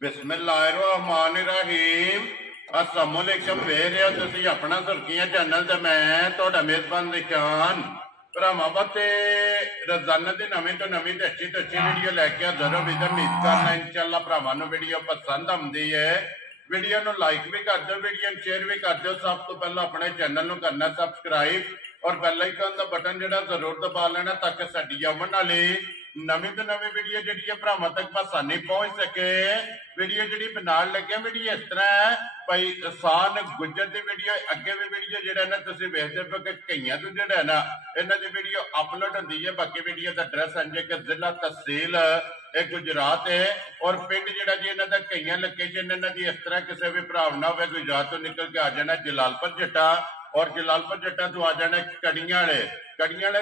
बिस्मिल्लाहिर्रहमानिर्रहीम अस्सलामुअलैकुम वेख रहे हो तुसीं अपना सुर्खियां चैनल ते मैं तुहाडा मेज़बान निशान भरावां ते रोजाना दी नवीं तो अच्छी वीडियो लैके हाज़र हो। उम्मीद करना इंशाअल्लाह भरावां नूं वीडियो पसंद आउंदी है। वीडियो नूं लाइक भी कर दो, वीडियो शेयर भी कर दो। सब तो पहले अपने चैनल नूं करना सबसक्राइब और बेल आइकन का बटन जिहड़ा जरूर दबा लेना ताकि साडी आउण वाली नवीं तो नवीं वीडियो जी भरावां तक आसानी पहुंच सके। वीडियो जी बनाने लगे वीडियो इस तरह है भाई एहसान गुज्जर की वीडियो अगे भी वीडियो जो ना तुम वेखते पे कि कई तो जो है ना इन्हों की वीडियो अपलोड होती है। बाकी वीडियो का एड्रैस है कि जिला तहसील गुजरात है और पिंड जो जी इन्हों का कई लोकेशन इन्हों की इस तरह किसी भी भरा ना हो गुजरात तो निकल के आ जाना जलालपुर जट्टा और जलालपुर जट्टा तो आ जाना कड़ियां वाले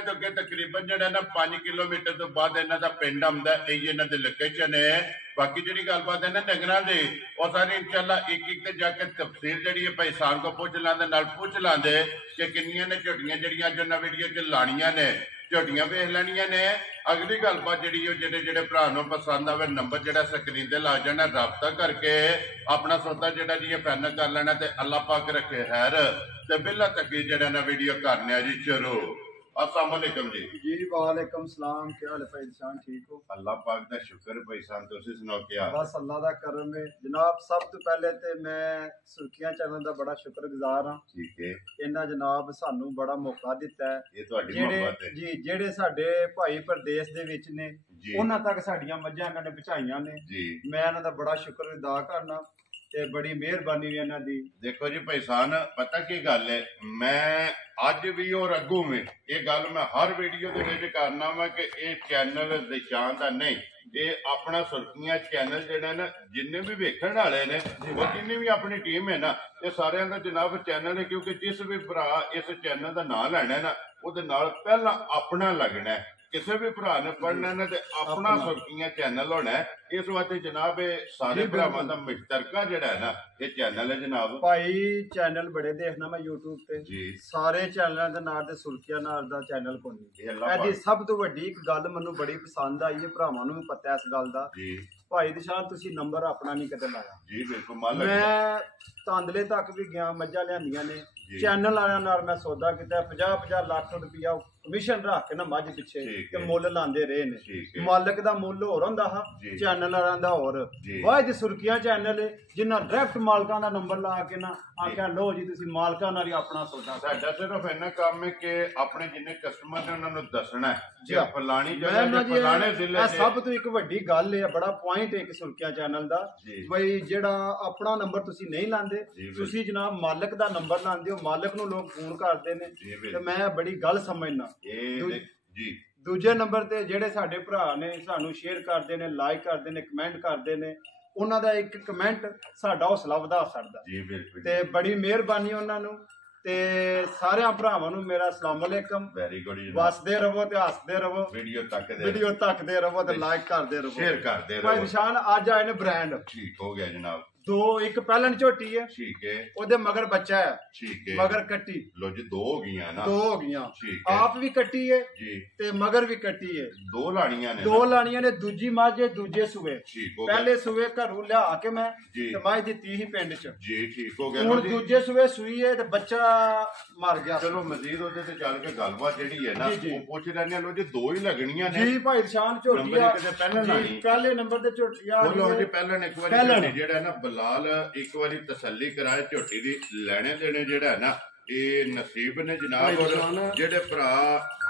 तो अगे तकरीबन जो ना 5 किलोमीटर तो बाद इन्हों का पिंड आता है। यही इन्हों की लोकेशन है। बाकी जी गलबात है ना डंगरां दी और सारी इंशाअल्लाह एक जाके तफसील जी है भाई सान को पूछ लाते पूछ लाते कि किनिया ने झोटियां जड़ियां जो ना वीडियो च लानियां ने झोटियां वेख लैनियां ने। अगली गलबात जी जेडे भरा पसंद आवे नंबर जो स्क्रीन से ला जाना राबता करके अपना सौदा जो जी फाइनल कर लेना। तो अल्लाह पाक रखे खैर तो बिल्ला तक जो ना वीडियो करने जी शुरू। अस्सलाम वालेकुम जी। जी वालेकुम सलाम। क्या हाल है भाई शान, ठीक हो? अल्लाह पाक दा शुक्र भाई शान, तुसी सुनाओ क्या? बस अल्लाह दा करम है जनाब। सब तो पहले ते मैं सुर्खियां चैनल दा बड़ा शुक्रगुजार हां। ठीक है, इन्हां जनाब सानू बड़ा मौका दिता है। ये तुहाडी मोहब्बत है जी जेडे साडे भाई प्रदेश दे विच ने उन्हां तक साडियां मੱਝਾਂ इन्हां ने पहुंचाईयां ने जी। मैं इन्हां दा बड़ा शुक्र अदा करना ते बड़ी मेहरबानी है इन्हां दी। देखो जी भाई सान पता की गल है, मैं अज भी और अगू में ये गल मैं हर वीडियो दे विच करना वा कि ये चैनल निशान दा नहीं, ये अपना सुर्खियां चैनल जेड़ा ना जिन्ने भी वेखण वाले ने वो जिन्नी भी अपनी टीम है ना ये सारियां दा जनाब चैनल है। क्योंकि जिस भी भरा इस चैनल दा नाम लैना है ना उहदे नाल पहला अपना लगना है। किसी भी भरा ने पढ़ना ना ते अपना सुर्खियां चैनल होना है। इस वास्ते जनाब सारे भरावां दा मुश्तरका जेड़ा है ना ये चैनल है जनाब। भाई चैनल बड़े देखना मैं यूट्यूब पे जी, सारे चैनलों के नाल ते सुर्खियां नाल दा चैनल कोनी। एदी सब तो वड्डी एक गल मैनू बड़ी पसंद आई है, भरावां नूं भी पता है इस गल दा जी। भाई दिशान तुसी नंबर अपना नहीं कदे लाया जी, बिल्कुल। मैं तांदले तक भी गया, मੱਝਾਂ लियांदियां ने चैनल वालियां नाल मैं सौदा किया 50-50 लाख रुपया कमीशन रख के ना मੱਝ पिछे ते मुल लांदे रहे ने। मालिक दा मुल होर हुंदा हा, चैनल वालियां दा होर। वाह जी सुर्खियां चैनल है जिन्ना डायरेक्ट मालकां दा नंबर ला के ना आख्या लो जी तुसी मालकां नाल अपना सौदा। साडा सिर्फ इन्ना काम है कि अपने जिन्ने कस्टमर ने उन्हां नूं दसना है कि फलानी जगह फलाने जिले च। सब तो एक वड्डी गल है, बड़ा पॉइंट है कि सुर्खियां चैनल दा भाई जेड़ा अपना नंबर तुसी नहीं लांदे, तुसी जनाब मालिक दा नंबर लांदे हो। मालिक नूं लोग फोन करते ने ते मैं बड़ी गल समझना। दूजे नंबर ते जेड़े साडे भरा ने सानू शेयर करते ने, लाइक करते ने, कमेंट करते ने, उन्हां दा एक कमेंट साडा हौसला वधा छड्डदा ते बड़ी मेहरबानी उन्हां नूं। ते सारे भरावां नूं मेरा अस्सलाम वालेकुम। Very good. वसदे रहो ते हसदे रहो, वीडियो तकदे रहो ते लाइक करदे रहो, शेयर करदे रहो। भाई निशान अज आए ने ब्रांड, ठीक हो गया जनाब। दो एक पहलन झोटी है, ठीक है, ओदे मगर बच्चा है, ठीक है, मगर कट्टी लो जी दो हो गईयां ना, दो हो गईयां, ठीक है। आप भी कट्टी है जी ते मगर भी कट्टी है, दो लाणियां ने, दो लाणियां ने। दूजी मੱਝ दूजे सूबे, ठीक हो। पहले सूबे घरों लिया के मैं ते मੱਝ दित्ती ही पिंड च जी, ठीक हो गया। हुण दूजे सूबे सूई है ते बच्चा मर गया। चलो मजीद ओदे ते चल के गलबात जेड़ी है ना वो पूछ रहे लो जी दो ही लगणियां ने जी। भाई शान झोटिया पहले नंबर ते झोटिया बोलो जी। पहले एक बार जेड़ा ना बिलाल एक बारी तसल्ली कराए झोटी दी लेने देने जेड़ा है ना ये नसीब ने जनाब। और जेड़े भरा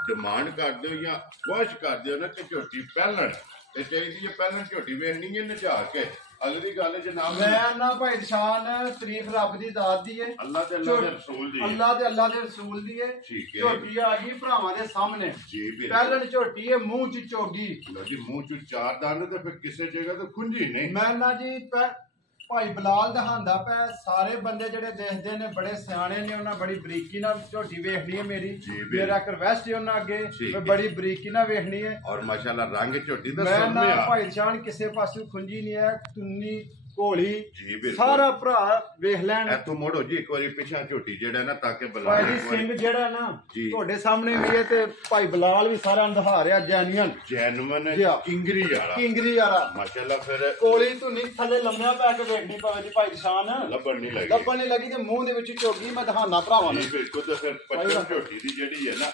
डिमांड करदे हो या ख्वाहिश करदे हो ना कि झोटी पहलन ते चाहिदी है, पहलन झोटी वेखनी है नचा के। अगली गल जनाब मैं ना भाई शान तारीफ रब दी दात दी है, अल्लाह ते अल्लाह दे रसूल दी, अल्लाह दे रसूल दी है। झोटी आ गई भरावां दे सामने जी। पहलन झोटी है मुंह च चोगी, लो जी मुंह च चार दंद ते फिर किसी जगह तो खुंजी नहीं। मैं ना जी भाई बिलाल दहांदा पै सारे बंदे जेड़े देखदे ने बड़े सियाणे ने, उन्हां बड़ी बरीकी नाल झोटी वेखनी है मेरी। मेरा रिक्वेस्ट है उन्हां अगे बड़ी बरीकी नाल वेखनी है। और माशाल्लाह रंग झोटी दा मैं ना भाई शान किसी पासों खुंजी नहीं है, तुन्नी ਘੋਲੀ ਸਾਰਾ ਭਰਾ ਵੇਖ ਲੈਣ। ਇੱਥੋਂ ਮੋੜੋ ਜੀ ਇੱਕ ਵਾਰੀ ਪਿੱਛਾ ਝੋਟੀ ਜਿਹੜਾ ਨਾ ਤਾਂ ਕਿ ਭਾਈ ਜੀ ਸਿੰਘ ਜਿਹੜਾ ਨਾ ਤੁਹਾਡੇ ਸਾਹਮਣੇ ਵੀ ਹੈ ਤੇ ਭਾਈ ਬਲਾਲ ਵੀ ਸਾਰਾ ਦਿਖਾ ਰਿਹਾ ਜੈਨੂਅਨ ਕਿੰਗਰੀ ਵਾਲਾ ਮਾਸ਼ਾਅੱਲਾ। ਫਿਰ ਕੋਲੀ ਧੁਨੀ ਥੱਲੇ ਲੰਮਿਆ ਪੈ ਕੇ ਵੇਖਣੀ ਪਵੇ ਜੀ ਭਾਈ ਨਿਸ਼ਾਨ ਲੱਭਣ ਨਹੀਂ ਲੱਗੀ ਤੇ ਮੂੰਹ ਦੇ ਵਿੱਚ ਝੋਗੀ ਮੈਂ ਦਿਖਾਣਾ ਭਰਾਵਾਂ ਨੂੰ। ਬਿਲਕੁਲ। ਤੇ ਫਿਰ ਪੱਛਮ ਝੋਟੀ ਦੀ ਜਿਹੜੀ ਹੈ ਨਾ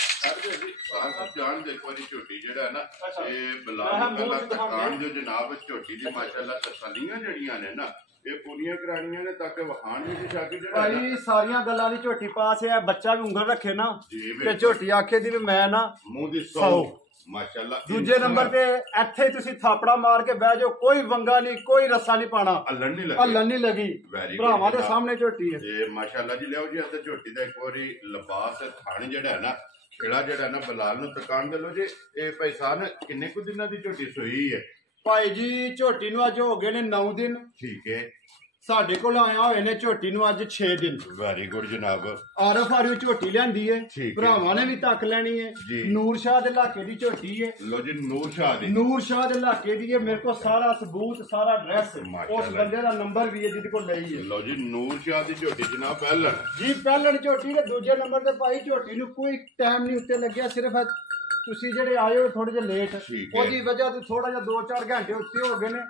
ਜਾਨ ਦੇ ਇੱਕ ਵਾਰੀ ਝੋਟੀ ਜਿਹੜਾ ਨਾ ਇਹ ਬਲਾਲ ਪਹਿਲਾਂ ਦੁਕਾਨ ਜੋ ਜਨਾਬ ਝੋਟੀ ਦੀ ਮਾਸ਼ਾਅੱਲਾ ਤਸੱਲੀਆਂ ਜਿਹੜੀਆਂ ਨੇ ਨਾ ਇਹ ਪੂਰੀਆਂ ਕਰਾਣੀਆਂ ਨੇ ਤਾਂ ਕਿ ਵਖਾਣ ਵੀ ਸ਼ਾਕਿਰ ਜਿਹੜਾ ਭਾਈ ਸਾਰੀਆਂ ਗੱਲਾਂ ਦੀ ਝੋਟੀ ਪਾਸ ਹੈ। ਬੱਚਾ ਵੀ ਉਂਗਲ ਰੱਖੇ ਨਾ ਤੇ ਝੋਟੀ ਆਖੇ ਦੀ ਵੀ ਮੈਂ ਨਾ ਮੂੰਹ ਦੀ 100 ਮਾਸ਼ਾਅੱਲਾ। ਦੂਜੇ ਨੰਬਰ ਤੇ ਇੱਥੇ ਤੁਸੀਂ ਥਾਪੜਾ ਮਾਰ ਕੇ ਬਹਿ ਜਾਓ, ਕੋਈ ਵੰਗਾ ਨਹੀਂ, ਕੋਈ ਰੱਸਾ ਨਹੀਂ ਪਾਣਾ, ਹੱਲਣ ਨਹੀਂ ਲੱਗੀ। ਭਰਾਵਾਂ ਦੇ ਸਾਹਮਣੇ ਝੋਟੀ ਹੈ ਤੇ ਮਾਸ਼ਾਅੱਲਾ ਜੀ। ਲਿਆਓ ਜੀ ਇੱਥੇ ਝੋਟੀ ਦਾ ਇੱਕ ਵਾਰੀ ਲਿਬਾਸ ਥਣ ਜਿਹੜਾ ਹੈ ਨਾ ਖੇੜਾ ਜਿਹੜਾ ਨਾ ਬਲਾਲ ਨੂੰ ਦੁਕਾਨ ਦੇ ਲੋ ਜੀ। ਇਹ ਭਾਈ ਸਾਹਿਬ ਕਿੰਨੇ ਕੁ ਦਿਨਾਂ ਦੀ ਝੋਟੀ ਸੋਈ ਹੈ? ਭਾਈ ਜੀ ਝੋਟੀ ਨੂੰ ਅੱਜ ਹੋ ਗਏ ਨੇ 9 ਦਿਨ। ਠੀਕ ਹੈ। ਸਾਡੇ ਕੋਲ ਆਇਆ ਹੋਏ ਨੇ ਝੋਟੀ ਨੂੰ ਅੱਜ 6 ਦਿਨ। ਵੈਰੀ ਗੁੱਡ ਜਨਾਬ। ਆਰਫ ਝੋਟੀ ਲਿਆਂਦੀ ਹੈ, ਭਰਾਵਾਂ ਨੇ ਵੀ ਤੱਕ ਲੈਣੀ ਹੈ। ਨੂਰ ਸ਼ਾਹ ਦੇ ਇਲਾਕੇ ਦੀ ਝੋਟੀ ਹੈ। ਲੋ ਜੀ ਨੂਰ ਸ਼ਾਹ ਦੇ ਇਲਾਕੇ ਦੀ ਹੈ। ਮੇਰੇ ਕੋਲ ਸਾਰਾ ਸਬੂਤ ਸਾਰਾ ਐਡਰੈਸ ਉਸ ਬੰਦੇ ਦਾ ਨੰਬਰ ਵੀ ਹੈ ਜਿਹਦੇ ਕੋਲ ਲਈ ਹੈ। ਲੋ ਜੀ ਨੂਰ ਸ਼ਾਹ ਦੀ ਝੋਟੀ ਜਨਾਬ ਪਹਿਲਣ ਜੀ ਪਹਿਲਣ ਝੋਟੀ ਦੇ ਦੂਜੇ ਨੰਬਰ ਤੇ ਭਾਈ ਝੋਟੀ ਨੂੰ ਕੋਈ ਟਾਈਮ ਨਹੀਂ ਉੱਤੇ ਲੱਗਿਆ, ਸਿਰਫ ਤੁਸੀਂ ਜਿਹੜੇ ਆਏ ਹੋ ਥੋੜੇ ਜਿਹਾ ਲੇਟ, ਉਹਦੀ ਵਜ੍ਹਾ ਤੋਂ ਥੋੜਾ ਜਿਹਾ 2-4 ਘੰਟੇ ਉੱਤੇ ਹੋ ਗਏ ਨੇ।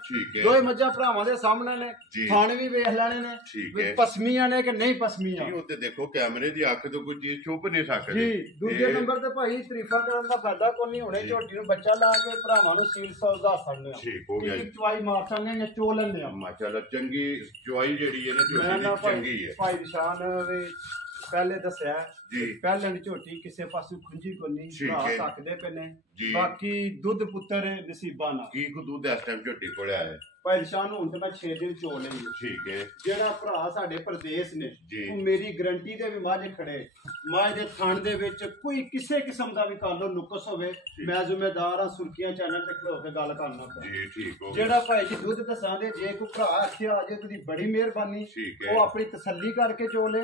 ਦੋਏ ਮੱਝਾਂ ਭਰਾਵਾਂ ਦੇ ਸਾਹਮਣੇ ਨੇ, ਥਣ ਵੀ ਵੇਖ ਲੈਣੇ ਨੇ ਪਸਮੀਆਂ ਨੇ ਕਿ ਨਹੀਂ ਪਸਮੀਆਂ। ਉਹ ਤੇ ਦੇਖੋ ਕੈਮਰੇ ਦੀ ਅੱਖ ਤੋਂ ਕੋਈ ਚੀਜ਼ ਛੁਪ ਨਹੀਂ ਸਕਦੀ ਜੀ। ਦੂਜੇ ਨੰਬਰ ਤੇ ਭਾਈ ਤਾਰੀਫਾਂ ਕਰਨ ਦਾ ਫਾਇਦਾ ਕੋਈ ਨਹੀਂ, ਹੁਣੇ ਝੋਟੀ ਨੂੰ ਬੱਚਾ ਲਾ ਕੇ ਭਰਾਵਾਂ ਨੂੰ ਸੀਲ ਸੌ ਦੱਸ ਸਕਦੇ ਆ। ਠੀਕ ਹੋ ਗਿਆ ਜੀ। ਚਵਾਈ ਮਾਰ ਸਕਦੇ ਆ, ਚੋ ਲੈਂਦੇ ਆ। ਮਾਸ਼ਾਅੱਲਾ ਚੰਗੀ ਚਵਾਈ ਜਿਹੜੀ ਹੈ ਨਾ ਝੋਟੀ ਦੀ ਚੰਗੀ ਹੈ। ਭਾਈ ਨਿਸ਼ਾਨ ਵੀ ਪਹਿਲੇ ਦੱਸਿਆ ਪਹਿਲਾਂ ਦੀ ਝੋਟੀ ਕਿਸੇ ਪਾਸੋਂ ਖੁੰਝੀ ਕੋ ਨਹੀਂ, ਭਰਾ ਤੱਕਦੇ ਪਏ ਨੇ। ਬਾਕੀ ਦੁੱਧ ਪੁੱਤਰ ਨਸੀਬਾਂ ਨਾਲ ਕੀ ਕੋ ਦੁੱਧ ਇਸ ਟਾਈਮ ਝੋਟੀ ਕੋਲ ਆਇਆ ਭਾਈ ਨਿਸ਼ਾਨ ਹੁਣ ਤੇ ਮੈਂ 6 ਦਿਨ ਚੋ ਲਈ। ਠੀਕ ਹੈ। ਜਿਹੜਾ ਭਰਾ ਸਾਡੇ ਪ੍ਰਦੇਸ਼ ਨੇ ਉਹ ਮੇਰੀ ਗਰੰਟੀ ਤੇ ਵੀ ਮਾਝੇ ਖੜੇ, ਮਾਝ ਦੇ ਥਣ ਦੇ ਵਿੱਚ ਕੋਈ ਕਿਸੇ ਕਿਸਮ ਦਾ ਵੀ ਕਰ ਲੋ ਨੁਕਸ ਹੋਵੇ, ਮੈਂ ਜ਼ਿੰਮੇਦਾਰ ਆ ਸੁਰਖੀਆਂ ਚੈਨਲ ਤੇ ਖਲੋ ਕੇ ਗੱਲ ਕਰਨਾ। ਜੀ ਠੀਕ ਹੋ। ਜਿਹੜਾ ਭਾਈ ਜੀ ਦੁੱਧ ਦੱਸਾਂ ਦੇ ਜੇ ਕੋਈ ਭਰਾ ਆਖਿਆ ਆ ਜੇ ਤੁਹਾਡੀ ਬੜੀ ਮਿਹਰਬਾਨੀ, ਉਹ ਆਪਣੀ ਤਸੱਲੀ ਕਰਕੇ ਚੋ ਲੇ।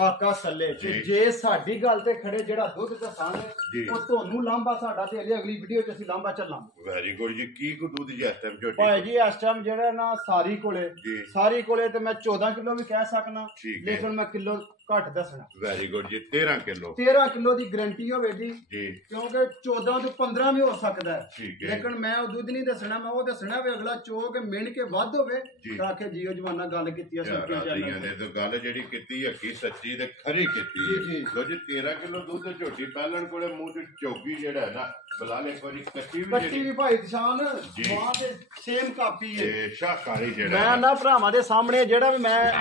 ਆਕਾ ਸੱਲੇ ਜੇ ਸਾਡੀ ਗੱਲ ਤੇ ਖੜੇ ਜਿਹੜਾ ਦੁੱਧ ਦੱਸਾਂ ਦੇ ਉਹ ਤੁਹਾਨੂੰ ਲਾਂਭਾ ਸਾਡਾ ਤੇ ਅਗਲੀ ਵੀਡੀਓ ਚ ਅਸੀਂ ਲਾਂਭਾ ਚੱਲਾਂਗੇ। ਵੈਰੀ ਗੁੱਡ ਜੀ। ਕੀ ਕੋ ਦੁੱਧ ਜਿਸ ਟਾਈਮ ਝੋਟੀ ਭਾਈ ਜੀ ਇਸ ਟਾਈਮ ਜਿਹੜਾ ਨਾ ਸਾਰੀ ਕੋਲੇ ਤੇ ਮੈਂ 14 ਕਿਲੋ ਵੀ ਕਹਿ ਸਕਣਾ, ਲੇਕਿਨ ਮੈਂ ਕਿਲੋ ਘੱਟ ਦੱਸਣਾ। ਵੈਰੀ ਗੁੱਡ ਜੀ। 13 ਕਿਲੋ ਦੀ ਗਰੰਟੀ ਹੋਵੇ ਜੀ, ਕਿਉਂਕਿ 14 ਤੋਂ 15 ਵੀ ਹੋ ਸਕਦਾ ਹੈ, ਲੇਕਿਨ ਮੈਂ ਉਹ ਦੁੱਧ ਨਹੀਂ ਦੱਸਣਾ, ਮੈਂ ਉਹ ਦੱਸਣਾ ਵੀ ਅਗਲਾ ਚੋ ਕੇ ਮਿਣ ਕੇ ਵੱਧ ਹੋਵੇ ਤਾਂ ਕਿ ਜੀਓ ਜਵਾਨਾ ਗੱਲ ਕੀਤੀ ਆ। ਗੱਲ ਜਿਹੜੀ ਕੀਤੀ ਹੱਕੀ ਸੱਚੀ ਤੇ ਖਰੀ ਕੀਤੀ। ਲੋ ਜੀ 13 ਕਿਲੋ ਦੁੱਧ ਝੋਟੀ ਪਹਿਲਣ ਕੋਲੇ ਮੂੰਹ ਚ ਚੌਗੀ ਜਿਹੜਾ ਹੈ ਨਾ ਬਲਾਲ ਇੱਕ ਵਾਰੀ ਕੱਟੀ ਵੀ ਭਾਈ ਨਿਸ਼ਾਨ ਮਾਂ ਦੇ ਸੇਮ ਕਾਪੀ ਹੈ ਸ਼ਾਕਾਰੀ ਜਿਹੜਾ ਮੈਂ ਨਾ ਭਰਾਵਾਂ ਦੇ ਸਾਹਮਣੇ ਜਿਹੜਾ ਵੀ ਮੈਂ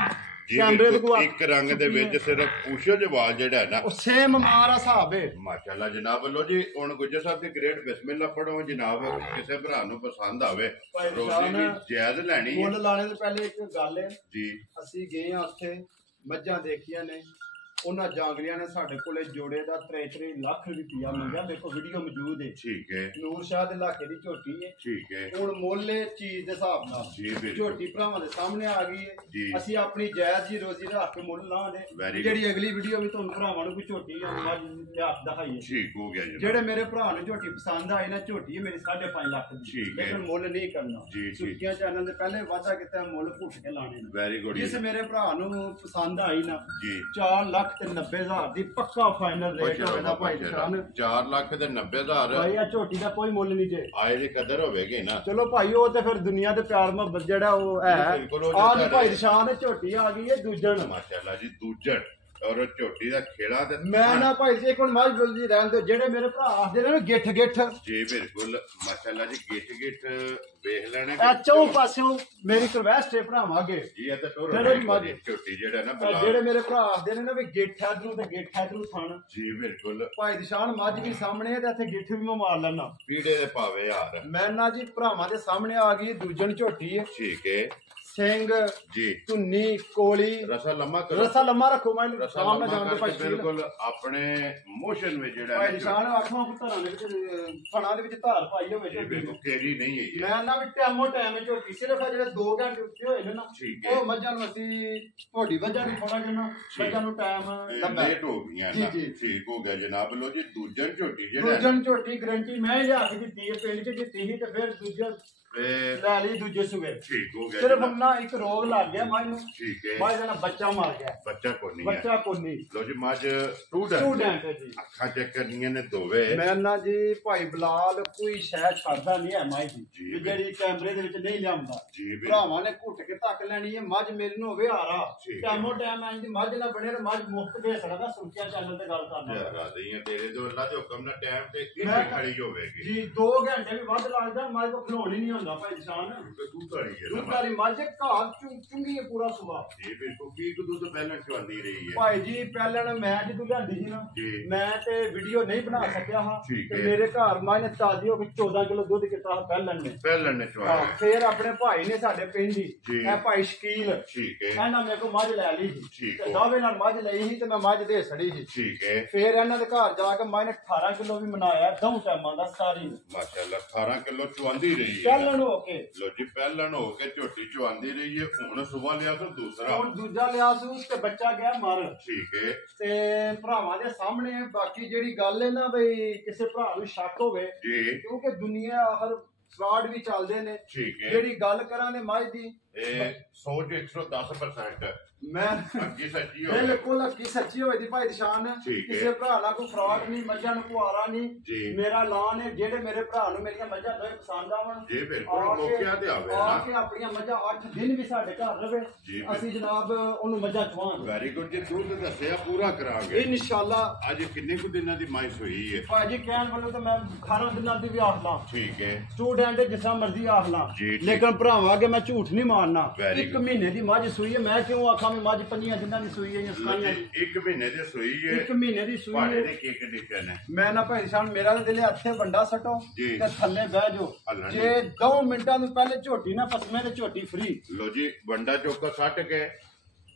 ਕੈਮਰੇ ਦੇ ਕੋਲ ਇੱਕ ਰੰਗ ਦੇ ਵਿੱਚ ਸਿਰਫ ਪੁੱਛਲ ਜਵਾਲ ਜਿਹੜਾ ਹੈ ਨਾ ਉਹ ਸੇਮ ਮਾਰਾ ਹਿਸਾਬ ਹੈ। ਮਾਸ਼ਾਅੱਲਾ ਜਨਾਬ। ਵੱਲੋਂ ਜੀ ਹੁਣ ਗੁੱਜਰ ਸਾਹਿਬ ਦੀ ਗ੍ਰੇਟ ਬਿਸਮਿਲ੍ਲਾ ਪੜੋ ਜਨਾਬ, ਕਿਸੇ ਭਰਾ ਨੂੰ ਪਸੰਦ ਆਵੇ ਰੋਜ਼ੀ ਦੀ ਜਾਇਜ਼ ਲੈਣੀ ਹੈ। ਮੁੱਲ ਲਾਣੇ ਤੋਂ ਪਹਿਲੇ ਇੱਕ ਗੱਲ ਹੈ ਜੀ, ਅਸੀਂ ਗਏ ਆ ਉੱਥੇ ਮੱਝਾਂ ਦੇਖੀਆਂ ਨੇ, ਉਹਨਾਂ ਜਾਂਗਲੀਆਂ ਨੇ ਸਾਡੇ ਕੋਲੇ ਜੋੜੇ ਦਾ 33 ਲੱਖ ਰੁਪਇਆ ਮੰਗਿਆ। ਦੇਖੋ ਵੀਡੀਓ ਮੌਜੂਦ ਹੈ। ਠੀਕ ਹੈ। ਨੂਰ ਸ਼ਾਹ ਦੇ ਇਲਾਕੇ ਦੀ ਝੋਟੀ ਹੈ। ਠੀਕ ਹੈ। ਹੁਣ ਮੁੱਲ ਚੀਜ਼ ਦੇ ਹਿਸਾਬ ਨਾਲ ਝੋਟੀ ਭਰਾਵਾਂ ਦੇ ਸਾਹਮਣੇ ਆ ਗਈ ਹੈ। ਅਸੀਂ ਆਪਣੀ ਜਾਇਜ਼ ਜੀ ਰੋਜ਼ੀ ਰੱਖ ਕੇ ਮੁੱਲ ਲਾਵਾਂਗੇ। ਜਿਹੜੀ ਅਗਲੀ ਵੀਡੀਓ ਵੀ ਤੁਹਾਨੂੰ ਭਰਾਵਾਂ ਨੂੰ ਕੋਈ ਝੋਟੀ ਹੱਥ ਦਿਖਾਈਏ। ਠੀਕ ਹੋ ਗਿਆ ਜੀ। ਜਿਹੜੇ ਮੇਰੇ ਭਰਾ ਨੂੰ ਝੋਟੀ ਪਸੰਦ ਆਈ ਨਾ, ਝੋਟੀ ਹੈ ਮੇਰੀ 5.5 ਲੱਖ ਦੀ, ਲੇਕਿਨ ਮੁੱਲ ਨਹੀਂ ਕਰਨਾ। ਸੁਰਖੀਆਂ ਚੈਨਲ ਦੇ ਪਹਿਲੇ ਵਾਅਦਾ ਕੀਤਾ ਮੁੱਲ ਘੁੱਟ ਕੇ ਲਾਣੇ। Very good. ਜਿਸ ਮੇਰੇ ਭਰਾ ਨੂੰ ਪਸੰਦ ਆਈ ਨਾ 4,90,000 ਦੀ ਪੱਕਾ ਫਾਈਨਲ ਰੇਟ ਹੋਵੇਗਾ ਭਾਈ ਨਿਸ਼ਾਨ। 4,90,000 ਭਾਈ ਆ ਝੋਟੀ ਦਾ ਕੋਈ ਮੁੱਲ ਨਹੀਂ ਜੇ, ਆਏ ਦੀ ਕਦਰ ਹੋਵੇਗੀ ਨਾ। ਚਲੋ ਭਾਈ ਉਹ ਤੇ ਫਿਰ ਦੁਨੀਆ ਦੇ ਪਿਆਰ ਮੁਹੱਬਤ ਜਿਹੜਾ ਉਹ ਹੈ। ਆਹ ਭਾਈ ਨਿਸ਼ਾਨ ਝੋਟੀ ਆ ਗਈ ਹੈ ਦੂਜਣ। ਮਾਸ਼ਾਅੱਲਾ ਜੀ ਦੂਜਣ ਔਰ ਝੋਟੀ ਦਾ ਖੇੜਾ ਤੇ ਮੈਂ ਨਾ ਭਾਈ ਜੀ ਇੱਕ ਮਿੰਟ ਮਾਝ ਬੋਲਦੀ ਰਹਿਣ ਦਿਓ। ਜਿਹੜੇ ਮੇਰੇ ਭਰਾ ਆਖਦੇ ਨੇ ਗਿੱਠ ਜੀ ਬਿਲਕੁਲ ਮਾਸ਼ਾਅੱਲਾ ਜੀ ਗਿੱਠ ਵੇਖ ਲੈਣੇ ਚੌਂ ਪਾਸਿਓਂ ਮੇਰੀ ਰਿਕਵੈਸਟ ਹੈ ਭਰਾਵਾਂ ਅੱਗੇ ਜੀ। ਇਹ ਤਾਂ ਝੋਟੀ ਜਿਹੜਾ ਨਾ ਜਿਹੜੇ ਮੇਰੇ ਭਰਾ ਆਖਦੇ ਨੇ ਨਾ ਵੀ ਗਿੱਠ ਇਧਰੋਂ ਤੇ ਗਿੱਠ ਇਧਰੋਂ ਥਣ ਜੀ ਬਿਲਕੁਲ। ਭਾਈ ਨਿਸ਼ਾਨ ਮੱਝ ਵੀ ਸਾਹਮਣੇ ਤੇ ਇੱਥੇ ਗਿੱਠ ਵੀ ਮੈਂ ਮਾਰ ਲੈਣਾ ਪੀੜੇ ਦੇ ਭਾਵੇਂ ਯਾਰ। ਮੈਂ ਨਾ ਜੀ ਭਰਾਵਾਂ ਦੇ ਸਾਹਮਣੇ ਆ ਗਈ ਦੂਜਣ ਝੋਟੀ ਹੈ। ਠੀਕ ਹੈ। ਸਿੰਘ ਜੀ ਧੁੰਨੀ ਕੋਲੀ ਰਸਾ ਲੰਮਾ ਰੱਖੋ ਮੈਂ ਆਰਾਮ ਨਾਲ ਜਾਣ ਦੇ ਭਾਈ ਬਿਲਕੁਲ ਆਪਣੇ ਮੋਸ਼ਨ ਵਿੱਚ ਜਿਹੜਾ ਭਾਈ ਨਿਸ਼ਾਨ ਆਖਾਂ ਪੁੱਤਰਾਂ ਦੇ ਵਿੱਚ ਫਣਾ ਦੇ ਵਿੱਚ ਧਾਰ ਪਾਈ ਹੋਵੇ ਬਿਲਕੁਲ ਕੇਰੀ ਨਹੀਂ ਹੈ। ਮੈਂ ਨਾ ਵੀ ਟਾਈਮੋ ਟਾਈਮ ਝੋਟੀ ਸਿਰਫ ਜਿਹੜੇ 2 ਘੰਟੇ ਉੱਤੇ ਹੋਏ ਨੇ ਨਾ ਉਹ ਮੱਝਾਂ ਨੂੰ ਅਸੀਂ ਤੁਹਾਡੀ ਵਜ੍ਹਾ ਨਹੀਂ ਥੋੜਾ ਜਿਹਾ ਮੱਝਾਂ ਨੂੰ ਟਾਈਮ ਲੇਟ ਹੋ ਗਈਆਂ ਨਾ। ਠੀਕ ਹੋ ਗਿਆ ਜਨਾਬ। ਲੋ ਜੀ ਦੂਜਣ ਝੋਟੀ ਜਿਹੜਾ ਦੂਜਣ ਝੋਟੀ ਗਰੰਟੀ ਮੈਂ ਲਿਆ ਕੇ ਦਿੱਤੀ ਹੈ, ਪਿੰਡ 'ਚ ਦਿੱਤੀ ਸੀ ਤੇ ਫਿਰ ਦੂਜਾ ਲੈ ਲਈ ਦੂਜੇ ਸੂਏ। ਠੀਕ ਹੋ ਗਿਆ। ਸਿਰਫ ਨਾ ਇੱਕ ਰੋਗ ਲੱਗ ਗਿਆ ਮੱਝ ਨੂੰ। ਠੀਕ ਹੈ। ਮੱਝ ਦਾ ਬੱਚਾ ਮਰ ਗਿਆ। ਬੱਚਾ ਕੋਨੀ ਬੱਚਾ ਕੋਨੀ। ਲੋ ਜੀ ਮੱਝ ਸਟੂਡੈਂਟ ਹੈ ਜੀ। ਅੱਖਾਂ ਚੈੱਕ ਕਰਨੀਆਂ ਨੇ ਦੋਵੇਂ। ਮੈਂ ਨਾ ਜੀ ਭਾਈ ਬਲਾਲ ਕੋਈ ਸ਼ਾਇਦ ਛੱਡਦਾ ਨਹੀਂ ਹੈ ਮੱਝ ਦੀ ਜਿਹੜੀ ਕੈਮਰੇ ਦੇ ਵਿੱਚ ਨਹੀਂ ਲਿਆਉਂਦਾ। ਭਰਾਵਾਂ ਨੇ ਘੁੱਟ ਕੇ ਧੱਕ ਲੈਣੀ ਹੈ ਮੱਝ ਮੇਰੇ ਨੂੰ ਹੋਵੇ ਹਾਰਾ ਟਾਈਮੋ ਟਾਈਮ ਇੰਜ ਦੀ ਮੱਝ ਨਾ ਬਣੇ ਤੇ ਮੱਝ ਮੁਫਤ ਦੇ ਸਕਦਾ। ਸੁਰਖੀਆ ਚੈਨਲ ਤੇ ਗੱਲ ਕਰਨਾ ਰਾਜ਼ੀ ਤੇਰੇ ਤੋਂ ਅੱਲਾ ਦੇ ਹੁਕਮ ਨਾਲ ਟਾਈਮ ਤੇ ਕਿੰਨੀ ਖੜੀ ਹੋਵੇਗੀ ਜੀ। 2 ਘੰਟੇ ਵੀ ਵੱਧ ਲੱਗਦਾ ਮੱਝ ਕੋ ਖਲੋਣ ਹੀ ਨਹੀਂ ਹੁੰਦਾ ਭਾਈ ਨਿਸ਼ਾਨ। ਦੁੱਧ ਵਾਲੀ ਮੱਝ ਘਾਹ ਚੁੰਗੀ ਹੈ ਪੂਰਾ ਸੁਭਾ ਜੀ। ਬਿਲਕੁਲ ਕੀ ਦੁੱਧ ਪਹਿਲਾਂ ਚਵਾਉਂਦੀ ਰਹੀ ਹੈ ਭਾਈ ਜੀ। ਪਹਿਲਾਂ ਮੈਂ ਜਦੋਂ ਲਿਆਂਦੀ ਸੀ ਨਾ ਮੈਂ ਤੇ ਵੀਡੀਓ ਨਹੀਂ ਬਣਾ ਸਕਿਆ ਹਾਂ ਤੇ ਮੇਰੇ ਘਰ ਮੱਝ ਨੇ ਤਾਜ਼ੀ ਹੋ ਕੇ 14 ਕਿਲੋ ਦੁੱਧ ਕੀਤਾ ਪਹਿਲਾਂ ਨੇ ਚਵਾਇਆ। ਫਿਰ ਆਪਣੇ ਭਾਈ ਨੇ ਸਾਡੇ ਪਿੰਡ ਦੀ ਇਹ ਭਾਈ ਸ਼ਕੀਲ ਇਹਨਾਂ ਮੇਰੇ ਕੋਲ ਮੱਝ ਲੈ ਲਈ ਸੀ ਤੇ ਦਾਵੇ ਨਾਲ ਮੱਝ ਲਈ ਸੀ ਤੇ ਮੈਂ ਮੱਝ ਦੇ ਛੜੀ ਸੀ। ਠੀਕ ਹੈ। ਫਿਰ ਇਹਨਾਂ ਦੇ ਘਰ ਜਾ ਕੇ ਮੈਂ 18 ਕਿਲੋ ਵੀ ਮਨਾਇਆ 2 ਟਾਈਮਾਂ ਦਾ ਸਾਰੀ ਮਾਸ਼ਾਅੱਲਾ 18 ਕਿਲੋ ਚਵਾਉਂਦੀ ਰਹੀ ਹੈ ਪਹਿਲਾਂ ਹੋ ਕੇ। ਲੋ ਜੀ ਪਹਿਲਾਂ ਹੋ ਕੇ ਝੋਟੀ ਚਵਾਉਂਦੀ ਰਹੀ ਹੈ। ਹੁਣ ਸੁਬਾ ਲਿਆ ਤਾਂ ਦੂਸਰਾ ਹੁਣ ਦੂਜਾ ਲਿਆ ਸੀ ਤੇ ਬੱਚਾ ਗਿਆ ਮਰ। ਠੀਕ ਹੈ। ਤੇ ਭਰਾਵਾਂ ਦੇ ਸਾਹਮਣੇ ਬਾਕੀ ਜਿਹੜੀ ਗੱਲ ਹੈ ਨਾ ਬਈ ਕਿਸੇ ਭਰਾ ਨੂੰ ਸ਼ੱਕ ਹੋਵੇ ਕਿਉਂਕਿ ਦੁਨੀਆ ਹਰ ਫਰਾਡ ਵੀ ਚੱਲਦੇ ਨੇ। ਜਿਹੜੀ ਗੱਲ ਕਰਾਂ ਨੇ ਮੱਝ ਦੀ ਇਹ 100 ਚ 110% ਮੈਂ ਅੱਗੀ ਸੱਚੀ ਹੋ ਬਿਲਕੁਲ ਅੱਗੀ ਸੱਚੀ ਹੋਈ ਦੀ ਭਾਈ ਨਿਸ਼ਾਨ। ਕਿਸੇ ਭਰਾ ਨਾਲ ਕੋਈ ਫਰਾਡ ਨਹੀਂ ਮੱਝਾਂ ਨੂੰ ਕੁਆਰਾ ਨਹੀਂ। ਮੇਰਾ ਐਲਾਨ ਹੈ ਜਿਹੜੇ ਮੇਰੇ ਭਰਾ ਨੂੰ ਮੇਰੀਆਂ ਮੱਝਾਂ ਦੋਵੇਂ ਪਸੰਦ ਆਵਣ ਜੀ ਬਿਲਕੁਲ ਮੌਕਿਆਂ ਤੇ ਆਵੇ ਆ ਕੇ ਆਪਣੀਆਂ ਮੱਝਾਂ 8 ਦਿਨ ਵੀ ਸਾਡੇ ਘਰ ਰਵੇ ਅਸੀਂ ਜਨਾਬ ਉਹਨੂੰ ਮੱਝਾਂ ਚਵਾਵਾਂਗੇ। ਵੈਰੀ ਗੁੱਡ ਜੀ। ਦੁੱਧ ਦੱਸਿਆ ਪੂਰਾ ਕਰਾਂਗੇ ਇਨਸ਼ਾਅੱਲਾ। ਅੱਜ ਕਿੰਨੇ ਕੁ ਦਿਨਾਂ ਦੀ ਮਾਇਸ ਹੋਈ ਹੈ ਭਾਜੀ? ਕਹਿਣ ਵੱਲੋਂ ਤਾਂ ਮੈਂ 18 ਦਿਨਾਂ ਦੀ ਵੀ ਆਖ ਲਾਂ। ਠੀਕ ਹੈ। ਸਟੂਡੈਂਟ ਜਿਸ ਤਰ੍ਹਾਂ ਮਰਜ਼ੀ ਆਖ ਲਾਂ ਲੇਕਿਨ ਭਰਾਵਾ ਅੱਗੇ ਮੈਂ ਝੂਠ ਨਹੀਂ ਮਾਰਨਾ। 1 ਮਹੀਨੇ ਦੀ ਮੱਝ ਸੂਈ ਹੈ। ਮੈਂ ਕਿਉਂ ਆਖਾਂ ਵੀ ਮੱਝ 5 ਦਿਨਾਂ ਦੀ ਸੂਈ ਹੈ ਜਾਂ 27 ਦੀ? 1 ਮਹੀਨੇ ਦੀ ਸੂਈ ਹੈ। 1 ਮਹੀਨੇ ਦੀ ਸੂਈ ਹੈ। ਦੀ ਕੀ ਕੰਡੀਸ਼ਨ ਹੈ? ਮੈਂ ਨਾ ਭਾਈ ਸਾਹਿਬ ਮੇਰਾ ਤਾਂ ਦਿਲ ਹੱਥੇ ਵੰਡਾ ਸਟੋ ਤੇ ਥੱਲੇ ਬਹਿ ਜਾਓ। ਜੇ 2 ਮਿੰਟਾਂ ਨੂੰ ਪਹਿਲੇ ਝੋਟੀ ਨਾ ਪਸਮੇ ਤੇ ਝੋਟੀ ਫਰੀ। ਲੋ ਜੀ ਵੰਡਾ ਚੌਕਾ ਸੱਟ ਕੇ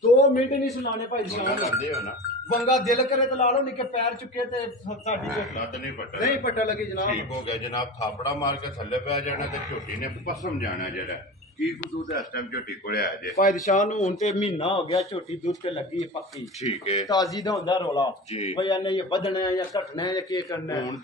2 ਮਿੰਟ ਨਹੀਂ ਸੁਣਾਣੇ ਭਾਈ ਸਾਹਿਬ। ਲਾਉਂਦੇ ਹੋ ਨਾ ਵੰਗਾ ਦਿਲ ਕਰੇ ਤੇ ਲਾ ਲਓ ਨਹੀਂ ਕਿ ਪੈਰ ਚੁੱਕੇ ਤੇ ਸਾਡੀ ਲੱਤ ਨਹੀਂ ਪੱਟਾ ਲੱਗੀ ਜਨਾਬ। ਠੀਕ ਹੋ ਗਿਆ ਜਨਾਬ। ਥਾਪੜਾ ਮਾਰ ਕੇ ਥੱਲੇ ਪੈ ਜਾਣਾ ਤੇ ਝੋਟੀ ਨੇ ਪਸਮ ਜਾਣਾ ਜਿਹੜਾ ਕੀ ਦੁੱਧ ਇਸ ਟਾਈਮ ਝੋਟੀ ਕੋਲੇ ਆ ਜੇ ਭਾਈ ਸ਼ਾਹ ਨੂੰ ਹੁਣ ਤੇ ਮਹੀਨਾ ਹੋ ਗਿਆ ਝੋਟੀ ਦੁੱਧ ਤੇ ਲੱਗੀ ਹੈ ਪੱਕੀ। ਠੀਕ ਹੈ। ਤਾਜ਼ੀ ਦਾ ਹੁੰਦਾ ਰੋਲਾ ਬਈ ਇਹਨੇ ਇਹ ਵਧਣਾ ਹੈ ਜਾਂ ਘਟਣਾ ਹੈ ਜਾਂ ਕੀ ਕਰਨਾ ਹੈ। ਹੁਣ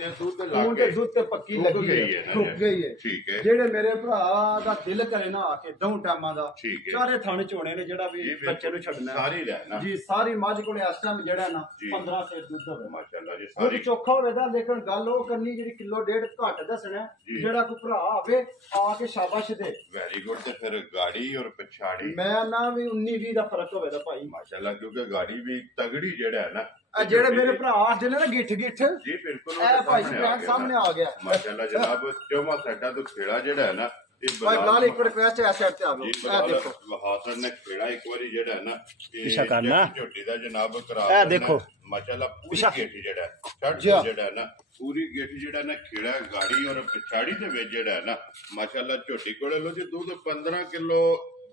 ਤੇ ਦੁੱਧ ਤੇ ਪੱਕੀ ਲੱਗੀ ਹੈ ਰੁਕ ਗਈ ਹੈ। ਠੀਕ ਹੈ। ਜਿਹੜੇ ਮੇਰੇ ਭਰਾ ਦਾ ਦਿਲ ਕਰੇ ਨਾ ਆ ਕੇ 2 ਟਾਈਮਾਂ ਦਾ ਸਾਰੇ ਥਣ ਚੋਣੇ ਨੇ ਜਿਹੜਾ ਵੀ ਬੱਚੇ ਨੂੰ ਛੱਡਣਾ ਸਾਰੀ ਰਹਿਣਾ ਜੀ। ਸਾਰੀ ਮੱਝ ਕੋਲੇ ਇਸ ਟਾਈਮ ਜਿਹੜਾ ਨਾ 15 ਸੇਰ ਦੁੱਧ ਹੋਵੇ ਮਾਸ਼ਾਅੱਲਾ ਜੀ। ਸਾਰੀ ਚੋਖਾ ਹੋਵੇ ਦਾ ਲੇਕਿਨ ਗੱਲ ਉਹ ਕਰਨੀ ਜਿਹੜੀ ਕਿਲੋ ਡੇਢ ਘੱਟ ਦੱਸਣਾ ਜਿਹੜਾ ਕੋਈ ਭਰਾ ਆਵੇ ਆ ਕੇ ਸ਼ਾਬਾਸ਼ ਦੇ। Very good. ਤੇ ਫਿਰ ਗਾੜੀ ਔਰ ਪਛਾੜੀ ਮੈਂ ਨਾ ਵੀ 19-20 ਦਾ ਫਰਕ ਹੋਵੇ ਦਾ ਭਾਈ ਮਾਸ਼ਾਅੱਲਾ ਕਿਉਂਕਿ ਗਾੜੀ ਵੀ ਤਗੜੀ ਜਿਹੜਾ ਹੈ ਨਾ ਜਿਹੜੇ ਮੇਰੇ ਭਰਾ ਆਖਦੇ ਨੇ ਨਾ ਗਿੱਠ ਜੀ ਬਿਲਕੁਲ ਇਹ ਭਾਈ ਸਾਹਮਣੇ ਆ ਗਿਆ ਮਾਸ਼ਾਅੱਲਾ ਜਨਾਬ। ਚੌਮਾ ਸਾਡਾ ਤੋਂ ਖੇੜਾ ਜਿਹੜਾ ਹੈ ਨਾ ਭਾਈ ਬਲਾਲ ਇੱਕ ਰਿਕਵੈਸਟ ਹੈ ਸਾਈਡ ਤੇ ਆ ਜਾਓ। ਇਹ ਦੇਖੋ ਹਾਸਨ ਨੇ ਖੇੜਾ ਇੱਕ ਵਾਰੀ ਜਿਹੜਾ ਹੈ ਨਾ ਝੋਟੀ ਦਾ ਜਨਾਬ ਕਰਾ ਇਹ ਦੇਖੋ ਮਾਸ਼ਾਅੱਲਾ ਪੂਰੀ ਗੇਠੀ ਜਿਹੜਾ ਜਿਹੜਾ ਹੈ ਨਾ ਪੂਰੀ ਗੇਠੀ ਜਿਹੜਾ ਨਾ ਖੇੜਾ ਗਾੜੀ ਔਰ ਪਿਛਾੜੀ ਦੇ ਵਿੱਚ ਜਿਹੜਾ ਹੈ ਨਾ ਮਾਸ਼ਾਅੱਲਾ ਝੋਟੀ ਕੋਲੇ ਲੋ ਜੀ ਦੁੱਧ 15 ਕਿਲੋ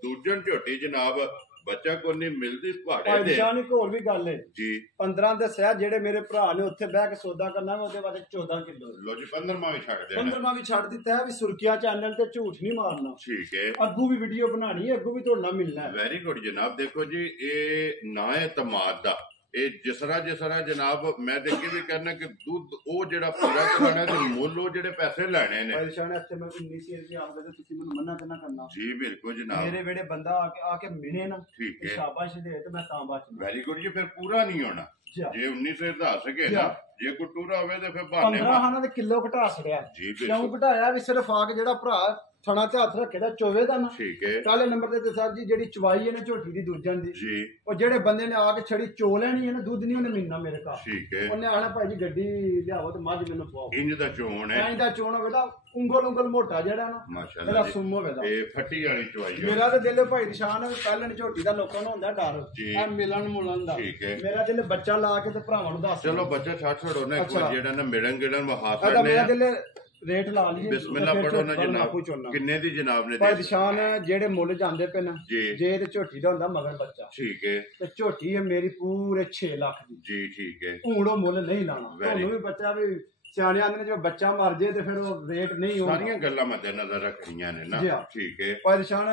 ਦੂਜਣ ਝੋਟੀ ਜਨਾਬ ਬੱਚਾ ਕੋਈ ਨਹੀਂ ਮਿਲਦੀ ਪਹਾੜੇ ਦੇ। ਨਿਸ਼ਾਨ ਇੱਕ ਹੋਰ ਵੀ ਗੱਲ ਹੈ ਜੀ 15 ਦੱਸਿਆ ਜਿਹੜੇ ਮੇਰੇ ਭਰਾ ਨੇ ਉੱਥੇ ਬਹਿ ਕੇ ਸੌਦਾ ਕਰਨਾ ਉਹਦੇ ਬਾਅਦ 14 ਕਿਲੋ। ਲੋ ਜੀ 15ਵਾਂ ਵੀ ਛੱਡ ਦੇਣਾ। 15ਵਾਂ ਵੀ ਛੱਡ ਦਿੱਤਾ ਹੈ ਵੀ ਸੁਰਖੀਆ ਚੈਨਲ ਤੇ ਝੂਠ ਨਹੀਂ ਮਾਰਨਾ। ਠੀਕ ਹੈ। ਅੱਗੂ ਵੀ ਵੀਡੀਓ ਬਣਾਣੀ ਹੈ ਅੱਗੂ ਵੀ ਤੁਹਾਡਾ ਮਿਲਣਾ ਹੈ। ਵੈਰੀ ਗੁੱਡ ਜਨਾਬ। ਦੇਖੋ ਜੀ ਇਹ ਨਾ ਹੈ ਤਮਾਦ ਦਾ ਇਹ ਜਿਸਰਾ ਜਨਾਬ ਮੈਂ ਦੇਖ ਕੇ ਵੀ ਕਹਿਣਾ ਕਿ ਦੁੱਧ ਉਹ ਜਿਹੜਾ ਪੂਰਾ ਕਰਾਣਾ ਤੇ ਮੁੱਲ ਉਹ ਜਿਹੜੇ ਪੈਸੇ ਲੈਣੇ ਨੇ। ਭਾਈ ਸ਼ਾਨ ਇੱਥੇ ਮੈਂ 19 ਸੀ ਜੀ ਆਉਂਦਾ ਤੇ ਤੁਸੀਂ ਮੈਨੂੰ ਮੰਨਾ ਕਿੰਨਾ ਕਰਨਾ। ਜੀ ਬਿਲਕੁਲ ਜਨਾਬ। ਮੇਰੇ ਵੇੜੇ ਬੰਦਾ ਆ ਕੇ ਮਿਲੇ ਨਾ ਸ਼ਾਬਾਸ਼ ਦੇ ਤੇ ਮੈਂ ਤਾਂ ਬਾਤ। ਵੈਰੀ ਗੁੱਡ ਜੀ। ਫਿਰ ਪੂਰਾ ਨਹੀਂ ਹੋਣਾ ਜੇ 19 ਸੇ ਦਾ ਸਕੇ ਨਾ ਜੇ ਕੋਈ ਟੂਰਾ ਹੋਵੇ ਤੇ ਫਿਰ ਬਹਾਨੇ 15 ਹਾਨਾਂ ਦੇ ਕਿਲੋ ਘਟਾ ਛੜਿਆ। ਕਿਉਂ ਘਟਾਇਆ ਵੀ ਸਿਰਫ ਆ ਕੇ ਜਿਹੜਾ ਭਰਾ ਥਣਾ ਤੇ ਹੱਥ ਰੱਖੇ ਦਾ ਚੋਵੇ ਦਾ ਨਾ। ਠੀਕ ਹੈ। ਪਹਿਲੇ ਨੰਬਰ ਤੇ ਸਰ ਜੀ ਜਿਹੜੀ ਚਵਾਈ ਹੈ ਨਾ ਝੋਟੀ ਦੀ ਦੂਜਣ ਦੀ ਜੀ ਉਹ ਜਿਹੜੇ ਬੰਦੇ ਨੇ ਆ ਕੇ ਛੜੀ ਚੋ ਲੈਣੀ ਹੈ ਨਾ ਦੁੱਧ ਨਹੀਂ ਉਹਨੇ ਮਿਲਣਾ ਮੇਰੇ ਘਰ। ਠੀਕ ਹੈ। ਉਹਨੇ ਆਣਾ ਭਾਈ ਜੀ ਗੱਡੀ ਲਿਆਓ ਤੇ ਮੱਝ ਮੈਨੂੰ ਪਵਾਓ। ਇੰਜ ਦਾ ਚੋਣ ਹੈ। ਇੰਜ ਦਾ ਚੋਣ ਹੋਵੇ ਦਾ ਉਂਗਲ ਮੋਟਾ ਜਿਹੜਾ ਨਾ ਮਾਸ਼ਾਅੱਲਾ ਇਹਦਾ ਸੁੰਮ ਹੋਵੇ ਦਾ ਇਹ ਫੱਟੀ ਵਾਲੀ ਚਵਾਈ ਮੇਰਾ ਤੇ ਦਿਲ ਭਾਈ ਨਿਸ਼ਾਨ ਹੈ ਪਹਿਲਣ ਝੋਟੀ ਦਾ ਲੋਕਾਂ ਨੂੰ ਹੁੰਦਾ ਡਰ ਆ ਮਿਲਣ ਮੁਲਣ ਦਾ। ਠੀਕ ਹੈ। ਮੇਰਾ ਦਿਲ ਬੱਚਾ ਲਾ ਕੇ ਤੇ ਭਰਾਵਾਂ ਨੂੰ ਦੱਸ ਚਲੋ ਬੱਚਾ ਛੱਡੋ ਨਾ ਇੱਕ ਵਾਰ ਜਿਹੜਾ ਨਾ ਮਿਲਣ ਗਿਲਣ ਵਹਾਸਾ ਨੇ ਮੇਰਾ ਦਿਲ ਰੇਟ ਲਾ ਲਈਏ। ਬਿਸਮਿਲ੍ਲਾ ਪੜੋ ਨਾ ਜਨਾਬ। ਕਿੰਨੇ ਦੀ ਜਨਾਬ ਨੇ ਭਾਈ ਨਿਸ਼ਾਨ ਜਿਹੜੇ ਮੁੱਲ ਜਾਂਦੇ ਪਏ ਨਾ ਜੇ ਤੇ ਝੋਟੀ ਦਾ ਹੁੰਦਾ ਮਗਰ ਬੱਚਾ। ਠੀਕ ਹੈ। ਤੇ ਝੋਟੀ ਹੈ ਮੇਰੀ ਪੂਰੇ 6 ਲੱਖ ਦੀ। ਜੀ ਠੀਕ ਹੈ। ਹੁਣ ਉਹ ਮੁੱਲ ਨਹੀਂ ਲਾਣਾ ਤੁਹਾਨੂੰ ਵੀ ਬੱਚਾ ਵੀ ਸਿਆਣੇ ਆਂਦੇ ਨੇ ਜੇ ਬੱਚਾ ਮਰ ਜੇ ਤੇ ਫਿਰ ਉਹ ਰੇਟ ਨਹੀਂ ਹੋਣਾ। ਸਾਰੀਆਂ ਗੱਲਾਂ ਮੱਦੇ ਨਜ਼ਰ ਰੱਖਣੀਆਂ ਨੇ ਨਾ। ਠੀਕ ਹੈ। ਭਾਈ ਨਿਸ਼ਾਨ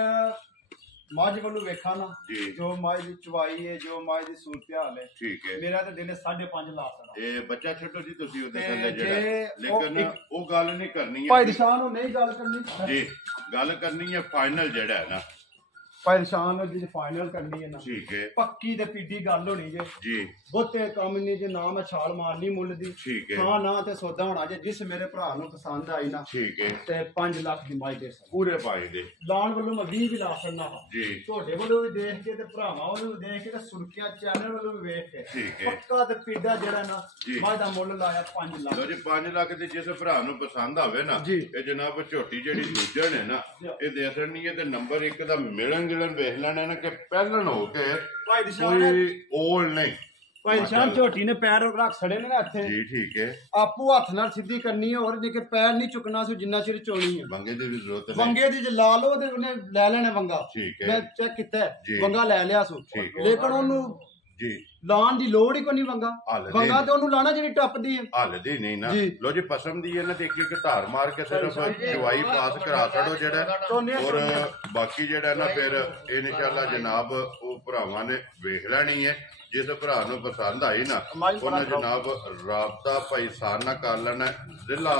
ਮੱਝ ਵੱਲੋਂ ਵੇਖਾਂ ਨਾ ਜੀ ਜੋ ਮੱਝ ਦੀ ਚਵਾਈ ਹੈ ਜੋ ਮੱਝ ਦੀ ਸੂਰਤ ਹਾਲ ਹੈ ਠੀਕ ਹੈ ਮੇਰਾ ਤਾਂ ਦਿਲ 5.5 ਲੱਖ ਦਾ ਇਹ ਬੱਚਾ ਛੱਡੋ ਜੀ ਤੁਸੀਂ ਉਹਦੇ ਥੱਲੇ ਜੇ ਜਿਹੜਾ ਲੇਕਿਨ ਉਹ ਗੱਲ ਨਹੀਂ ਕਰਨੀ ਹੈ ਭਾਈ ਨਿਸ਼ਾਨ ਉਹ ਨਹੀਂ ਗੱਲ ਕਰਨੀ ਜੀ ਗੱਲ ਕਰਨੀ ਹੈ ਫਾਈਨਲ ਜਿਹੜਾ ਹੈ ਨਾ ਭਾਈ ਨਿਸ਼ਾਨ ਉਹ ਜਿਹੜੀ ਫਾਈਨਲ ਕਰਨੀ ਹੈ ਨਾ ਠੀਕ ਹੈ ਪੱਕੀ ਤੇ ਪੀਡੀ ਗੱਲ ਹੋਣੀ ਜੇ ਜੀ ਬਹੁਤੇ ਕੰਮ ਨਹੀਂ ਜੇ ਨਾ ਮੈਂ ਛਾਲ ਮਾਰਨੀ ਮੁੱਲ ਦੀ ਠੀਕ ਹੈ ਹਾਂ ਨਾ ਤੇ ਸੌਦਾ ਹੋਣਾ ਜੇ ਜਿਸ ਮੇਰੇ ਭਰਾ ਨੂੰ ਪਸੰਦ ਆਈ ਨਾ ਠੀਕ ਹੈ ਤੇ 5 ਲੱਖ ਦੀ ਮਾਈ ਦੇ ਸਕਦਾ ਪੂਰੇ ਪਾਈ ਦੇ ਲਾਣ ਵੱਲੋਂ ਮੈਂ 20 ਵੀ ਲਾ ਸਕਦਾ ਹਾਂ ਜੀ ਤੁਹਾਡੇ ਵੱਲੋਂ ਵੀ ਦੇਖ ਕੇ ਤੇ ਭਰਾਵਾਂ ਵੱਲੋਂ ਵੀ ਦੇਖ ਕੇ ਤੇ ਸੁਰਖੀਆਂ ਚੈਨਲ ਵੱਲੋਂ ਵੀ ਵੇਖ ਕੇ ਠੀਕ ਹੈ ਪੱਕਾ ਤੇ ਪੀਡਾ ਜਿਹੜਾ ਨਾ ਜੀ। ਮੈਂ ਦਾ ਮੁੱਲ ਲਾਇਆ 5 ਲੱਖ ਲੋ ਜੀ 5 ਲੱਖ ਦੇ ਜਿਸ ਭਰਾ ਨੂੰ ਪਸੰਦ ਆਵੇ ਨਾ ਜੀ। ਇਹ ਜਨਾਬ ਝੋਟੀ ਜਿਹੜੀ ਦੂਜਣ ਹੈ ਨਾ ਇਹ ਦੇ ਦੇਣੀ ਹੈ ਤੇ ਨੰਬਰ 1 ਦਾ ਮਿਲਣ ਗਿਲਣ ਵੇਖ ਲੈਣਾ ਨਾ ਕਿ ਪਹਿਲਣ ਹੋ ਕੇ ਭਾਈ ਨਿਸ਼ਾਨ ਕੋਈ ਓਲ ਨਹੀਂ ਭਾਈ ਨਿਸ਼ਾਨ ਝੋਟੀ ਨੇ ਪੈਰ ਰੱਖ ਛੜੇ ਨੇ ਨਾ ਇੱਥੇ ਜੀ ਠੀਕ ਹੈ ਆਪੂ ਹੱਥ ਨਾਲ ਸਿੱਧੀ ਕਰਨੀ ਹੈ ਹੋਰ ਨਹੀਂ ਕਿ ਪੈਰ ਨਹੀਂ ਚੁੱਕਣਾ ਸੀ ਜਿੰਨਾ ਚਿਰ ਚੋਣੀ ਹੈ ਬੰਗੇ ਦੀ ਵੀ ਜ਼ਰੂਰਤ ਨਹੀਂ ਵੰਗੇ ਦੀ ਜੇ ਲਾ ਲਓ ਤੇ ਉਹਨੇ ਲੈ ਲੈਣਾ ਵੰਗਾ ਠੀਕ ਮੈਂ ਹੈ ਚੈੱਕ ਕੀਤਾ ਜੀ। ਵੰਗਾ ਲੈ ਲਿਆ ਸੋ ਠੀਕ ਹੈ। ਲੇਕਿਨ ਉਹਨੂੰ ਜੀ ਲਾਣ ਦੀ ਲੋੜ ਹੀ ਕੋਈ ਨਹੀਂ ਵੰਗਾ ਹਾਲ ਵੰਗਾ ਤੇ ਉਹਨੂੰ ਲਾਣਾ ਜਿਹੜੀ ਟੱਪਦੀ ਹੈ ਹੱਲਦੀ ਨਹੀਂ ਨਾ ਜੀ। ਲੋ ਜੀ ਪਸੰਦ ਦੀ ਹੈ ਨਾ ਤੇ ਇੱਕ ਧਾਰ ਮਾਰ ਕੇ ਸਿਰਫ ਜਵਾਈ ਪਾਸ ਕਰਾ ਛੜੋ ਜਿਹੜਾ ਔਰ ਬਾਕੀ ਜਿਹੜਾ ਨਾ ਫਿਰ ਇਨਸ਼ਾਅੱਲਾ ਜਨਾਬ ਉਹ ਭਰਾਵਾਂ ਨੇ ਵੇਖ ਲੈਣੀ ਹੈ ਜਿਸ ਭਰਾ ਨੂੰ ਪਸੰਦ ਆਈ ਨਾ ਉਹਨਾਂ ਜਨਾਬ ਰਾਬਤਾ ਭਾਈ ਸਾਨਾ ਕਰ ਲੈਣਾ ਜ਼ਿਲ੍ਹਾ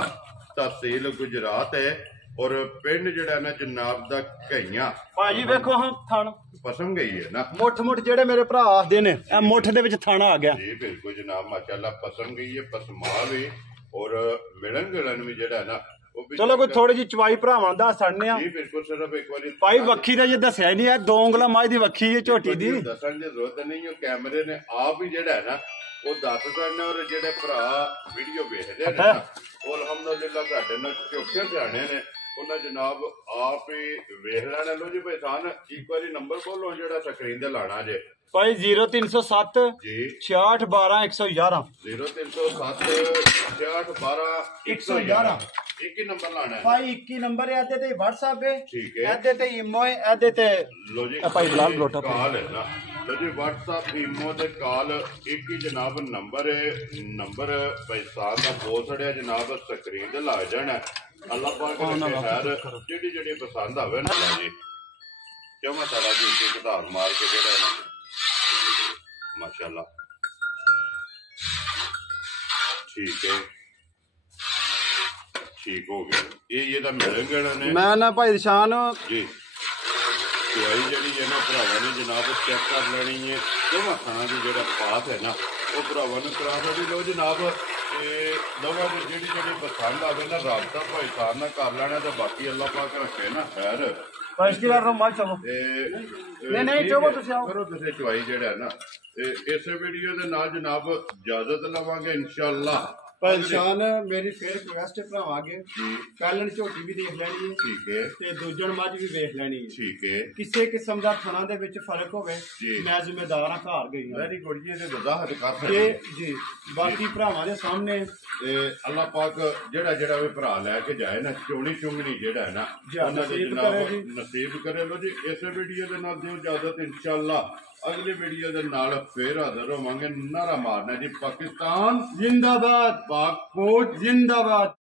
ਤਹਿਸੀਲ ਗੁਜਰਾਤ ਹੈ ਔਰ ਪਿੰਡ ਜਿਹੜਾ ਨਾ ਜਨਾਬ ਦਾ ਘਈਆਂ ਭਾਜੀ ਵੇਖੋ ਹਾਂ ਥਣ ਪਸੰਦ ਗਈ ਹੈ ਨਾ ਮੁੱਠ ਜਿਹੜੇ ਮੇਰੇ ਭਰਾ ਆਖਦੇ ਨੇ ਇਹ ਮੁੱਠ ਦੇ ਵਿੱਚ ਥਾਣਾ ਆ ਗਿਆ ਜੀ ਬਿਲਕੁਲ ਜਨਾਬ ਮਾਸ਼ਾਅੱਲਾ ਪਸੰਦ ਗਈ ਹੈ ਪਸਮਾ ਵੀ ਔਰ ਮਿਲਣ ਗਿਲਣ ਵੀ ਜਿਹੜਾ ਨਾ ਉਹ ਵੀ ਚਲੋ ਕੋਈ ਥੋੜੀ ਜਿਹੀ ਚਵਾਈ ਭਰਾਵਾਂ ਦਾ ਸੜਨੇ ਆ ਜੀ ਬਿਲਕੁਲ ਸਿਰਫ ਇੱਕ ਵਾਰੀ ਭਾਈ ਵੱਖੀ ਦਾ ਜੇ ਦੱਸਿਆ ਹੀ ਨਹੀਂ ਹੈ 2 ਉਂਗਲਾਂ ਮਾਝ ਦੀ ਵੱਖੀ ਹੈ ਝੋਟੀ ਦੀ ਦੱਸਣ ਦੀ ਜ਼ਰੂਰਤ ਨਹੀਂ ਉਹ ਕੈਮਰੇ ਨੇ ਆਪ ਹੀ ਜਿਹੜਾ ਹੈ ਨਾ ਉਹ ਦੱਸ ਸਕਦੇ ਔਰ ਜਿਹੜੇ ਭਰਾ ਵੀਡੀਓ ਵੇਖਦੇ ਨੇ ਨਾ ਉਹ ਅਲਹਮਦੁਲਿਲਾ ਸਾਡੇ ਨਾਲ ਚੌਕੇ ਸਿਆਣੇ ਨੇ ਉਹਨਾਂ ਜਨਾਬ ਆਪ ਹੀ ਵੇਖ ਲੈਣਾ ਲੋ ਜੀ ਭਾਈ ਸਾਨ ਇੱਕ ਵਾਰੀ ਨੰਬਰ ਬੋਲੋ ਜਿਹੜਾ ਸਕਰੀਨ ਤੇ ਲਾਣਾ ਜੇ ਭਾਈ 0307 ਜੀ 6612 111 0307 6612 111 ਇੱਕ ਹੀ ਨੰਬਰ ਲਾਣਾ ਹੈ ਭਾਈ 21 ਨੰਬਰ ਹੈ ਇਹਦੇ ਤੇ WhatsApp ਹੈ ਠੀਕ ਹੈ ਇਹਦੇ ਤੇ ਇਮੋ ਹੈ ਇਹਦੇ ਤੇ ਲੋ ਜੀ ਭਾਈ ਬਲਾਲ ਬਲੋਟਾ ਕਾਲ ਹੈ ਨਾ ਲੋ ਜੀ WhatsApp ਇਮੋ ਤੇ ਕਾਲ ਇੱਕ ਹੀ ਜਨਾਬ ਨੰਬਰ ਹੈ ਨੰਬਰ ਪੈਸਾ ਦਾ ਬੋਲ ਛੜਿਆ ਜਨਾਬ ਸਕਰੀਨ ਤੇ ਲਾ ਜਾਣਾ ਅੱਲਾਹ ਪਾਕ ਦੇ ਖੈਰ ਜਿਹੜੀ ਪਸੰਦ ਆਵੇ ਨਾ ਜੀ ਜਮਾ ਸਾਡਾ ਜੀ ਇੱਕ ਧਾਰ ਮਾਰ ਕੇ ਜਿਹੜਾ ਹੈ ਨਾ ਮਾਸ਼ਾਅੱਲਾ ਠੀਕ ਹੈ ਠੀਕ ਹੋ ਗਿਆ ਇਹ ਇਹਦਾ ਮਿਲਣਗੇ ਨੇ ਮੈਂ ਨਾ ਭਾਈ ਨਿਸ਼ਾਨ ਜੀ ਦਵਾਈ ਜਿਹੜੀ ਹੈ ਨਾ ਭਰਾਵਾਂ ਨੇ ਜਨਾਬ ਚੈੱਕ ਕਰ ਲੈਣੀ ਹੈ ਦੋਵਾਂ ਖਾਣਾ ਦੀ ਜਿਹੜਾ ਪਾਸ ਹੈ ਨਾ ਉਹ ਭਰਾਵਾਂ ਨੂੰ ਕਰਾ ਦੇ ਲੋ ਜਨਾਬ ਤੇ ਦੋਵਾਂ ਦੀ ਜਿਹੜੀ ਪਸੰਦ ਆਵੇ ਨਾ ਰਾਬਤਾ ਭਾਈ ਸਾਹਿਬ ਨਾਲ ਕਰ ਲੈਣਾ ਤੇ ਬਾਕੀ ਅੱਲਾਹ ਪਾਕ ਰੱਖੇ ਨਾ ਖੈਰ ਭਾਈ ਕੀ ਕਰ ਰਹਾ ਮਾਈ ਚਲੋ ਨਹੀਂ ਚਲੋ ਤੁਸੀਂ ਆਓ ਕਰੋ ਤੁਸੀਂ ਚੁਆਈ ਜਿਹੜਾ ਨਾ ਇਸੇ ਵੀਡੀਓ ਦੇ ਨਾਲ ਜਨਾਬ ਇਜਾਜ਼ਤ ਲਵਾਂਗੇ ਇਨਸ਼ਾਅੱਲਾ ਭਾਈ ਨਿਸ਼ਾਨ ਮੇਰੀ ਫੇਰ ਰਿਕੁਐਸਟ ਹੈ ਭਰਾਵਾਂ ਅੱਗੇ ਕੱਲਣ ਝੋਟੀ ਵੀ ਦੇਖ ਲੈਣੀ ਹੈ ਠੀਕ ਹੈ ਤੇ ਦੂਜਣ ਮੱਝ ਵੀ ਵੇਖ ਲੈਣੀ ਹੈ ਠੀਕ ਹੈ ਕਿਸੇ ਕਿਸਮ ਦਾ ਥਣਾ ਦੇ ਵਿੱਚ ਫਰਕ ਹੋਵੇ ਮੈਂ ਜ਼ਿੰਮੇਦਾਰ ਹਾਂ ਘਰ ਗਈ ਹਾਂ ਵੈਰੀ ਗੁੱਡ ਜੀ ਇਹਦੇ ਵਜ਼ਾਹਤ ਕਰ ਸਕਦੇ ਜੀ ਬਾਕੀ ਭਰਾਵਾਂ ਦੇ ਸਾਹਮਣੇ ਤੇ ਅੱਲਾਹ ਪਾਕ ਜਿਹੜਾ ਵੀ ਭਰਾ ਲੈ ਕੇ ਜਾਏ ਨਾ ਚੋਣੀ ਚੁੰਗਣੀ ਜਿਹੜਾ ਹੈ ਨਾ ਉਹਨਾਂ ਦੇ ਜਨਾਬ ਨਸੀਬ ਕਰੇ ਲੋ ਜੀ ਇਸੇ ਵੀਡੀਓ ਦੇ ਨਾਲ ਦਿਓ ਇਜਾਜ਼ਤ ਇਨਸ਼ਾਅੱਲਾ ਅਗਲੀ ਵੀਡੀਓ ਦੇ ਨਾਲ ਫੇਰ ਹਾਜ਼ਰ ਹੋਵਾਂਗੇ ਨਾਰਾ ਮਾਰਨਾ ਜੀ ਪਾਕਿਸਤਾਨ जिंदाबाद पाक फौज जिंदाबाद।